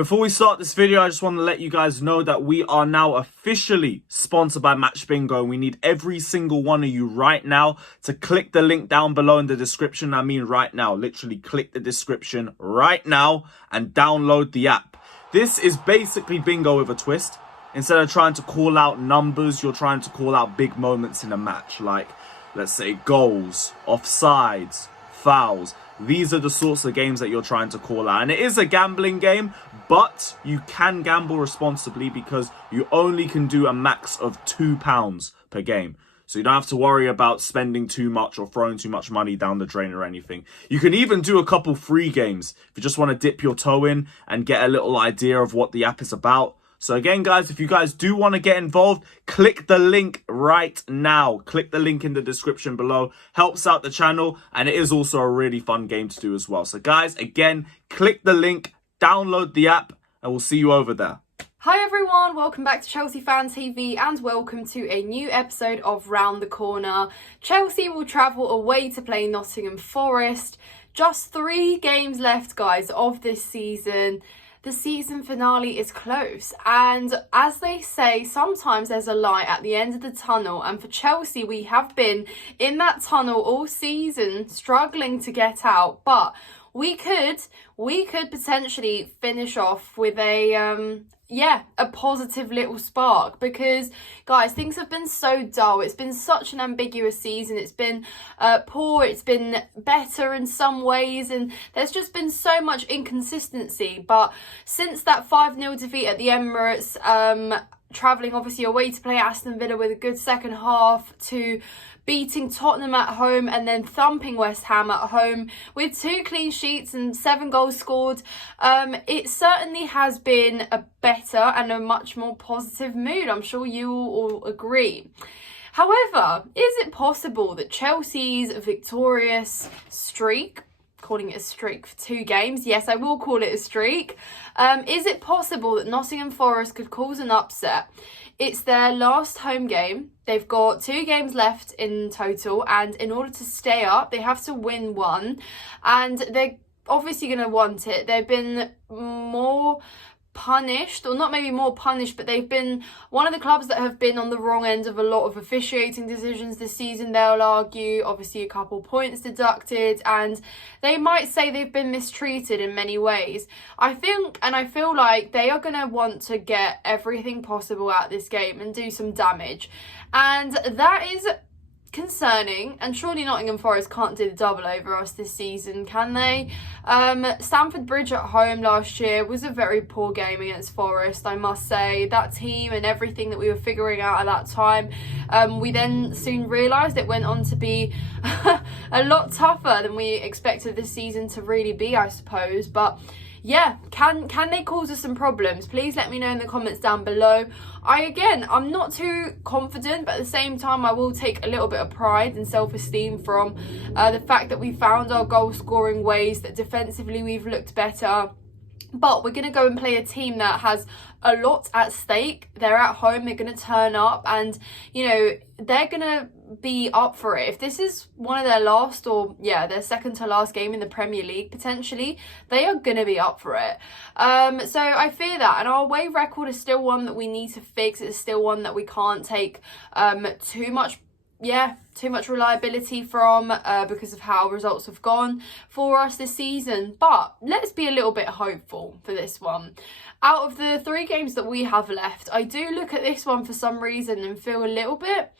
Before we start this video, I just want to let you guys know that we are now officially sponsored by Match Bingo. We need every single one of you right now to click the link down below in the description. I mean right now, literally click the description right now and download the app. This is basically bingo with a twist. Instead of trying to call out numbers, you're trying to call out big moments in a match, like, let's say, goals, offsides, fouls. These are the sorts of games that you're trying to call out. And it is a gambling game, but you can gamble responsibly because you only can do a max of £2 per game. So you don't have to worry about spending too much or throwing too much money down the drain or anything. You can even do a couple free games if you just want to dip your toe in and get a little idea of what the app is about. So again, guys, if you guys do want to get involved, click the link right now. Click the link in the description below. Helps out the channel, and it is also a really fun game to do as well. So guys, again, click the link, download the app, and we'll see you over there. Hi everyone, welcome back to Chelsea Fan TV and welcome to a new episode of Round the Corner. Chelsea will travel away to play Nottingham Forrest. Just 3 games left, guys, of this season. The season finale is close, and as they say, sometimes there's a light at the end of the tunnel, and for Chelsea we have been in that tunnel all season struggling to get out, but we could potentially finish off with a positive little spark, because guys, things have been so dull. It's been such an ambiguous season. It's been poor, it's been better in some ways, and there's just been so much inconsistency. But since that 5-0 defeat at the Emirates, travelling obviously away to play Aston Villa with a good second half, to beating Tottenham at home and then thumping West Ham at home with 2 clean sheets and 7 goals scored, it certainly has been a better and a much more positive mood. I'm sure you all agree. However, is it possible that Chelsea's victorious streak, calling it a streak for 2 games, yes, I will call it a streak, is it possible that Nottingham Forest could cause an upset? It's their last home game. They've got 2 games left in total, and in order to stay up, they have to win 1, and they're obviously going to want it. They've been more punished, or not maybe more punished, but they've been one of the clubs that have been on the wrong end of a lot of officiating decisions this season, they'll argue. Obviously a couple points deducted, and they might say they've been mistreated in many ways. I think, and I feel like they are going to want to get everything possible out of this game and do some damage, and that is concerning. And surely Nottingham Forest can't do the double over us this season, can they? Stamford Bridge at home last year was a very poor game against Forest, I must say. That team and everything that we were figuring out at that time, we then soon realised it went on to be a lot tougher than we expected this season to really be, I suppose. But yeah, can they cause us some problems? Please let me know in the comments down below. I'm not too confident, but at the same time I will take a little bit of pride and self-esteem from the fact that we found our goal scoring ways, that defensively we've looked better. But we're going to go and play a team that has a lot at stake. They're at home, they're going to turn up, and, you know, they're going to be up for it. If this is one of their last, or their second to last game in the Premier League, potentially, they are going to be up for it. So I fear that. And our away record is still one that we need to fix. It's still one that we can't take too much reliability from because of how results have gone for us this season. But let's be a little bit hopeful for this one. Out of the 3 games that we have left, I do look at this one for some reason and feel a little bit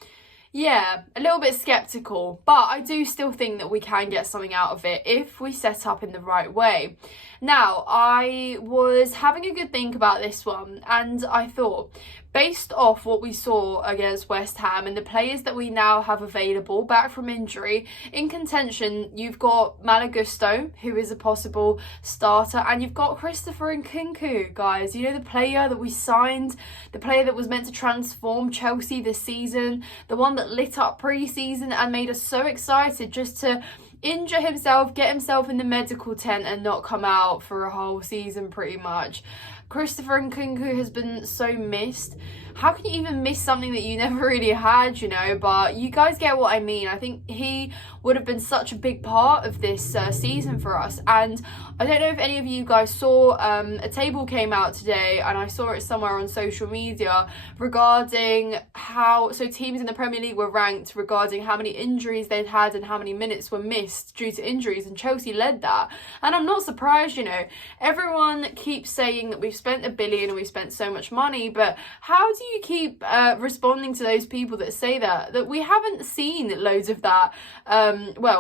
skeptical, but I do still think that we can get something out of it if we set up in the right way. Now, I was having a good think about this one, and I thought, based off what we saw against West Ham and the players that we now have available back from injury, in contention, you've got Malagusto, who is a possible starter, and you've got Christopher Nkunku, guys. You know, the player that we signed, the player that was meant to transform Chelsea this season, the one that lit up pre-season and made us so excited just to injure himself, get himself in the medical tent and not come out for a whole season pretty much. Christopher Nkunku has been so missed. How can you even miss something that you never really had, you know? But you guys get what I mean. I think he would have been such a big part of this season for us. And I don't know if any of you guys saw a table came out today, and I saw it somewhere on social media regarding how, so teams in the Premier League were ranked regarding how many injuries they'd had and how many minutes were missed due to injuries, and Chelsea led that. And I'm not surprised, you know. Everyone keeps saying that we've spent $1 billion and we've spent so much money, but how do you keep responding to those people that say that we haven't seen loads of that?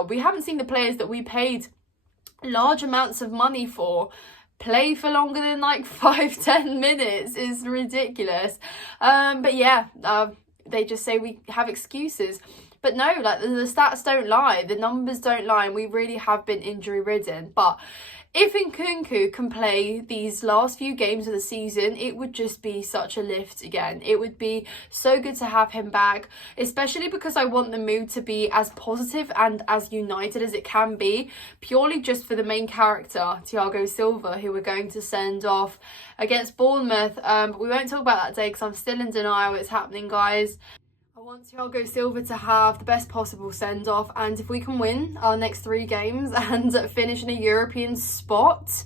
We haven't seen the players that we paid large amounts of money for play for longer than like 5-10 minutes. Is ridiculous. But yeah, they just say we have excuses. But no, like the stats don't lie, the numbers don't lie, and we really have been injury ridden. But if Nkunku can play these last few games of the season, it would just be such a lift again. It would be so good to have him back, especially because I want the mood to be as positive and as united as it can be, purely just for the main character, Thiago Silva, who we're going to send off against Bournemouth. But we won't talk about that day because I'm still in denial it's happening, guys. I want Thiago Silva to have the best possible send-off, and if we can win our next 3 games and finish in a European spot,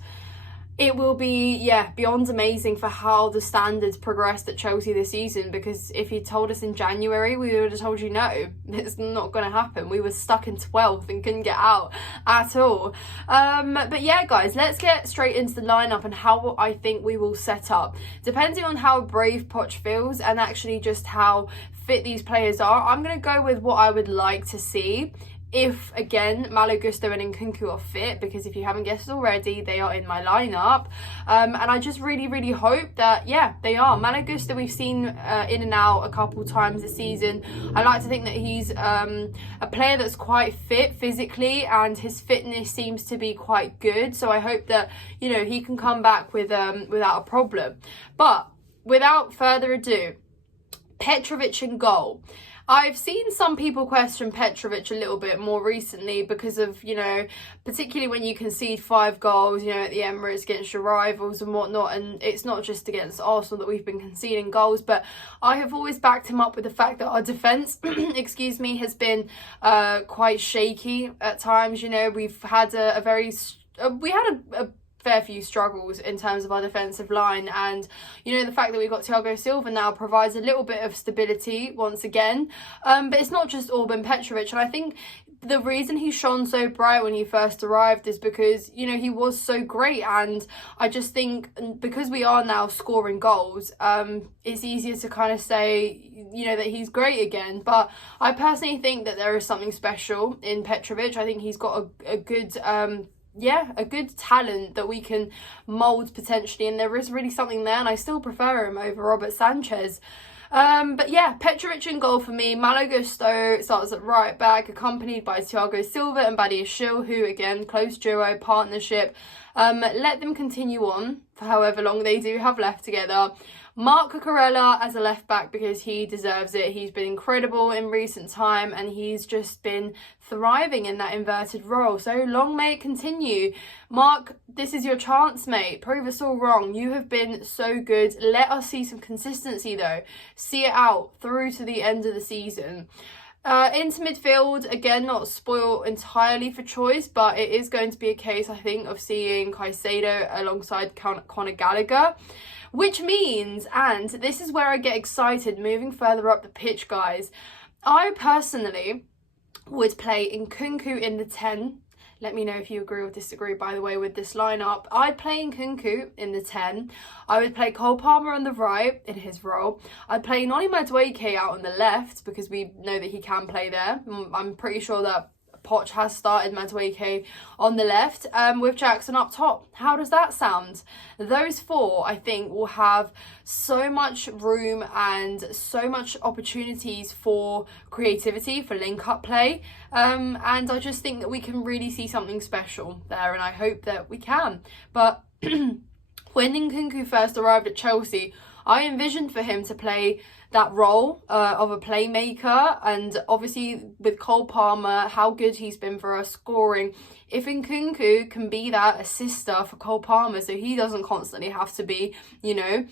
it will be, yeah, beyond amazing for how the standards progressed at Chelsea this season. Because if you told us in January, we would have told you no, it's not going to happen. We were stuck in 12th and couldn't get out at all. But yeah, guys, let's get straight into the lineup and how I think we will set up. Depending on how brave Poch feels and actually just how fit these players are, I'm going to go with what I would like to see if, again, Malo Gusto and Nkunku are fit, because if you haven't guessed already, they are in my lineup. And I just really hope that, yeah, they are. Malo Gusto, we've seen in and out a couple times this season. I like to think that he's a player that's quite fit physically, and his fitness seems to be quite good. So I hope that, you know, he can come back with without a problem. But without further ado, Petrovic in goal. I've seen some people question Petrovic a little bit more recently because of, you know, particularly when you concede 5 goals, you know, at the Emirates against your rivals and whatnot. And it's not just against Arsenal that we've been conceding goals, but I have always backed him up with the fact that our defence, excuse me, has been quite shaky at times. You know, we've had a fair few struggles in terms of our defensive line, and you know, the fact that we've got Thiago Silva now provides a little bit of stability once again. But it's not just all been Petrovic, and I think the reason he shone so bright when he first arrived is because, you know, he was so great. And I just think because we are now scoring goals, it's easier to kind of say, you know, that he's great again. But I personally think that there is something special in Petrovic. I think he's got a good a good talent that we can mould potentially, and there is really something there, and I still prefer him over Robert Sanchez. But yeah, Petrovic in goal for me. Malo Gusto starts at right back, accompanied by Thiago Silva and Badiashile, who again, close duo, partnership. Let them continue on for however long they do have left together. Marc Cucurella as a left back because he deserves it. He's been incredible in recent time, and he's just been thriving in that inverted role. So long may it continue. Mark, this is your chance, mate. Prove us all wrong. You have been so good. Let us see some consistency though. See it out through to the end of the season. Into midfield, again, not spoiled entirely for choice, but it is going to be a case, I think, of seeing Caicedo alongside Conor Gallagher. Which means, and this is where I get excited moving further up the pitch, guys, I personally would play Nkunku in the 10. Let me know if you agree or disagree, by the way, with this lineup. I'd play Nkunku in the 10. I would play Cole Palmer on the right in his role. I'd play Noni Madueke out on the left because we know that he can play there. I'm pretty sure that Poch has started Madueke on the left with Jackson up top. How does that sound? Those 4, I think, will have so much room and so much opportunities for creativity, for link-up play. And I just think that we can really see something special there, and I hope that we can. But when Nkunku first arrived at Chelsea, I envisioned for him to play that role of a playmaker, and obviously with Cole Palmer, how good he's been for us scoring. If Nkunku can be that assister for Cole Palmer so he doesn't constantly have to be, you know,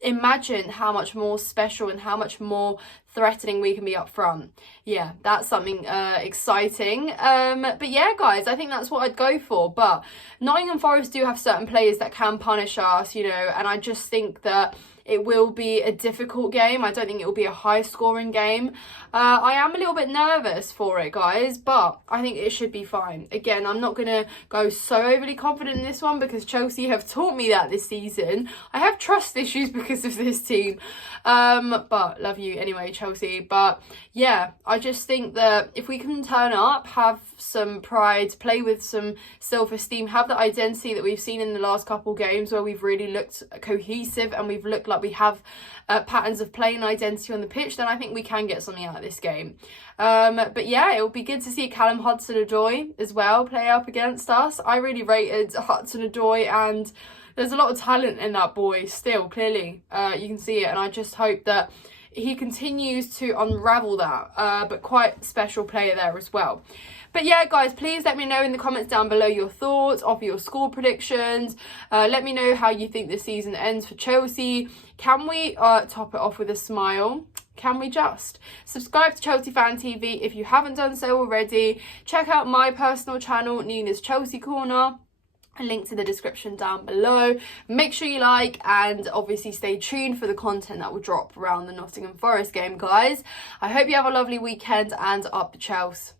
imagine how much more special and how much more threatening we can be up front. Yeah, that's something exciting. But yeah, guys, I think that's what I'd go for. But Nottingham Forest do have certain players that can punish us, you know, and I just think that it will be a difficult game. I don't think it will be a high scoring game. I am a little bit nervous for it, guys, but I think it should be fine. Again, I'm not going to go so overly confident in this one because Chelsea have taught me that this season. I have trust issues because of this team. But love you anyway, Chelsea. But yeah, I just think that if we can turn up, have some pride, play with some self-esteem, have the identity that we've seen in the last couple games where we've really looked cohesive and we've looked like we have patterns of play and identity on the pitch, then I think we can get something out of this game. But yeah, it will be good to see Callum Hudson-Odoi as well play up against us. I really rated Hudson-Odoi, and there's a lot of talent in that boy still, clearly. You can see it, and I just hope that he continues to unravel that, but quite special player there as well. But yeah, guys, please let me know in the comments down below your thoughts of your score predictions. Let me know how you think the season ends for Chelsea. Can we top it off with a smile? Can we just? Subscribe to Chelsea Fan TV if you haven't done so already. Check out my personal channel, Nina's Chelsea Corner. A link to the description down below. Make sure you like and obviously stay tuned for the content that will drop around the Nottingham Forest game, guys. I hope you have a lovely weekend and up the Chelsea.